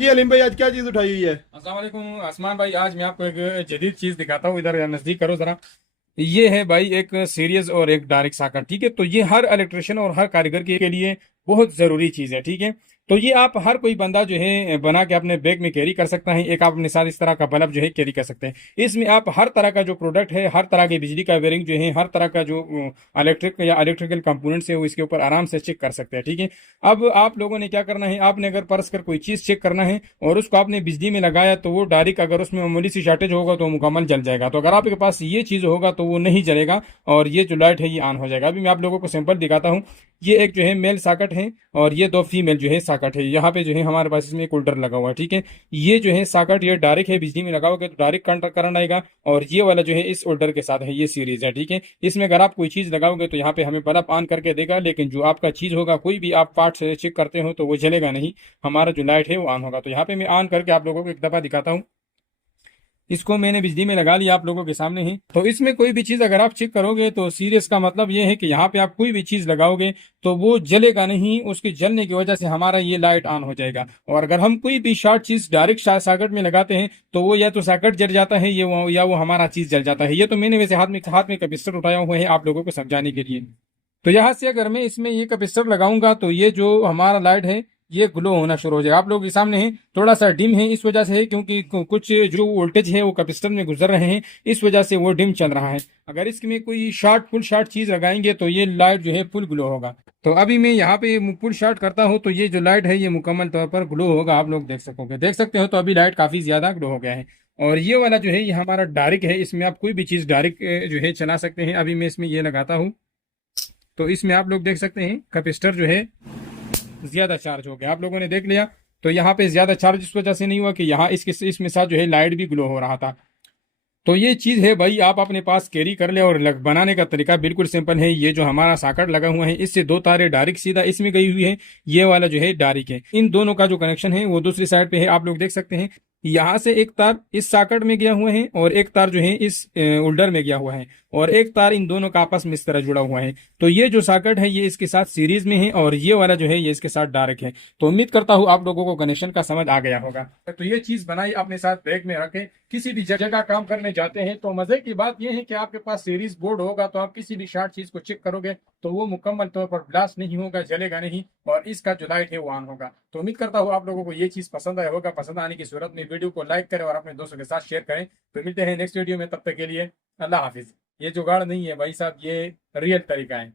ये अलीम भाई आज क्या चीज उठाई हुई है? अस्सलाम वालेकुम आसमान भाई। आज मैं आपको एक जदीद चीज दिखाता हूँ। इधर नजदीक करो जरा। ये है भाई एक सीरीज और एक डायरेक्ट साकर। ठीक है, तो ये हर इलेक्ट्रिशियन और हर कारीगर के लिए बहुत जरूरी चीज है। ठीक है, तो ये आप हर कोई बंदा जो है बना के अपने बैग में कैरी कर सकता है। एक आप अपने साथ इस तरह का बल्ब जो है कैरी कर सकते हैं। इसमें आप हर तरह का जो प्रोडक्ट है, हर तरह की बिजली का वायरिंग जो है, हर तरह का जो इलेक्ट्रिक या इलेक्ट्रिकल कंपोनेंट्स है वो इसके ऊपर आराम से चेक कर सकते हैं। ठीक है, अब आप लोगों ने क्या करना है, आपने अगर परस कर कोई चीज चेक करना है और उसको आपने बिजली में लगाया तो वो डायरेक्ट अगर उसमें मामूली सी शॉर्टेज होगा तो वो मुकम्मल जल जाएगा। तो अगर आपके पास ये चीज होगा तो वो नहीं जलेगा और ये जो लाइट है ये ऑन हो जाएगा। अभी मैं आप लोगों को सिंपल दिखाता हूँ। ये एक जो है मेल सॉकेट है और ये दो फीमेल जो है सॉकेट है। यहाँ पे जो है हमारे पास इसमें एक होल्डर लगा हुआ है। ठीक है, ये जो है सॉकेट ये डायरेक्ट है, बिजली में लगाओगे तो डायरेक्ट करंट आएगा और ये वाला जो है इस होल्डर के साथ है, ये सीरीज है। ठीक है, इसमें अगर आप कोई चीज लगाओगे तो यहाँ पे हमें बल्ब ऑन करके देगा, लेकिन जो आपका चीज होगा कोई भी आप पार्ट से चेक करते हो तो वो जलेगा नहीं, हमारा जो लाइट है वो ऑन होगा। तो यहाँ पे मैं ऑन करके आप लोगों को एक दफा दिखाता हूँ। इसको मैंने बिजली में लगा लिया आप लोगों के सामने ही। तो इसमें कोई भी चीज अगर आप चेक करोगे तो सीरियस का मतलब ये है कि यहाँ पे आप कोई भी चीज लगाओगे तो वो जलेगा नहीं, उसके जलने की वजह से हमारा ये लाइट ऑन हो जाएगा। और अगर हम कोई भी शॉर्ट चीज डायरेक्ट सॉकेट में लगाते हैं तो वो या तो सॉकेट जल जाता है या वो हमारा चीज जल जाता है। ये तो मैंने वैसे हाथ में कैपेसिटर उठाया हुआ है आप लोगों को समझाने के लिए। तो यहाँ से अगर मैं इसमें ये कैपेसिटर लगाऊंगा तो ये जो हमारा लाइट है ये ग्लो होना शुरू हो जाएगा। आप लोगों के सामने है, थोड़ा सा डिम है, इस वजह से है क्योंकि कुछ जो वोल्टेज है वो कैपेसिटर में गुजर रहे हैं, इस वजह से वो डिम चल रहा है। अगर इसमें कोई फुल शॉर्ट चीज लगाएंगे तो ये लाइट जो है फुल ग्लो होगा। तो अभी मैं यहाँ पे फुल शॉर्ट करता हूँ तो ये जो लाइट है ये मुकम्मल तौर पर ग्लो होगा, आप लोग देख सकते हो। तो अभी लाइट काफी ज्यादा ग्लो हो गया है। और ये वाला जो है ये हमारा डायरेक्ट है, इसमें आप कोई भी चीज डायरेक्ट जो है चला सकते हैं। अभी मैं इसमें ये लगाता हूँ तो इसमें आप लोग देख सकते हैं कैपेसिटर जो है ज्यादा चार्ज हो गया, आप लोगों ने देख लिया। तो यहाँ पे ज्यादा चार्ज इस वजह से नहीं हुआ कि यहाँ इसमें साथ जो है लाइट भी ग्लो हो रहा था। तो ये चीज है भाई, आप अपने पास कैरी कर ले। और बनाने का तरीका बिल्कुल सिंपल है। ये जो हमारा सॉकेट लगा हुआ है इससे दो तारे डायरेक्ट सीधा इसमें गई हुई है, ये वाला जो है डायरेक्ट है। इन दोनों का जो कनेक्शन है वो दूसरी साइड पे है, आप लोग देख सकते हैं। यहाँ से एक तार इस सॉकेट में गया हुआ है और एक तार जो है इस होल्डर में गया हुआ है और एक तार इन दोनों का आपस में इस तरह जुड़ा हुआ है। तो ये जो सॉकेट है ये इसके साथ सीरीज में है और ये वाला जो है ये इसके साथ डायरेक्ट है। तो उम्मीद करता हूँ आप लोगों को कनेक्शन का समझ आ गया होगा। तो ये चीज बनाई अपने साथ बैग में रखें, किसी भी जगह काम करने जाते हैं तो मजे की बात यह है कि आपके पास सीरीज बोर्ड होगा तो आप किसी भी शॉर्ट चीज को चेक करोगे तो वो मुकम्मल तौर पर ब्लास्ट नहीं होगा, जलेगा नहीं और इसका जो लाइट है वो ऑन होगा। तो उम्मीद करता हूँ आप लोगों को ये चीज पसंद आया होगा। पसंद आने की सूरत में वीडियो को लाइक करें और अपने दोस्तों के साथ शेयर करें। तो मिलते हैं नेक्स्ट वीडियो में, तब तक के लिए अल्लाह हाफिज। ये जुगाड़ नहीं है भाई साहब, ये रियल तरीका है।